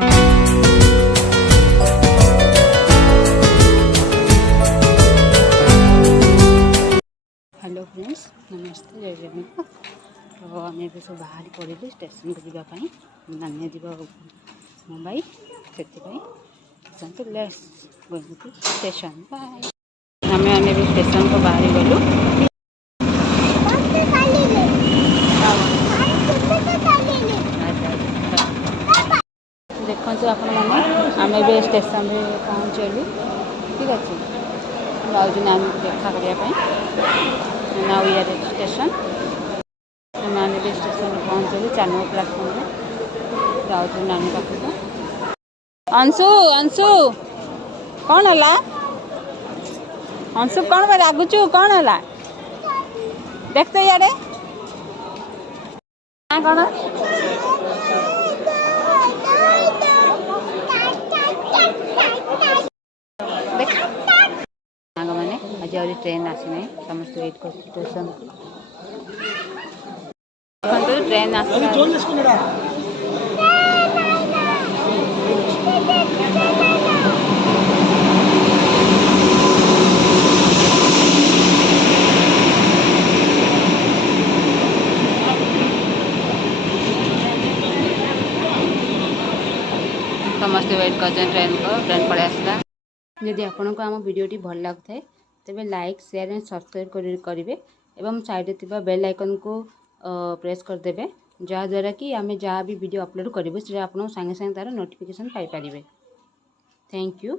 Hello friends, नमस्ते, जय जगन्नाथ। तो आम ए सब बाहर पड़े स्टेशन को जावाई नानी जीव मुंबई से स्टेशन बाय। आम मैंने भी स्टेशन को बाहरी गलु। देखते आपण मैंने आम भी स्टेशन में पहुँचलु। ठीक अच्छे जाऊँ नानी को देखा करने नाउ वी आर स्टेशन। मैंने भी स्टेशन में पहुँचलु 4 नंबर प्लेटफॉर्म में जाऊँ नानी पाखक। अंशु अंशु कौन है? अंशु कौन रागुचु कौन है? देख तो यारे कौन मैंने आज आ ट्रेन आसी समस्त वेट कर स्टेशन ट्रेन आस समस्त वेट कर ट्रेन पड़े आसला। जदि आपण को आम वीडियोटी भल लगुए तेज लाइक शेयर एंड सब्सक्राइब करेंगे एवं साइड में बेल आइकन को प्रेस करदे जहाँद्वारा कि आम जहाँ भी वीडियो अपलोड करूँ से आप सागे सागे तार नोटिफिकेशन पाइपर। Thank you.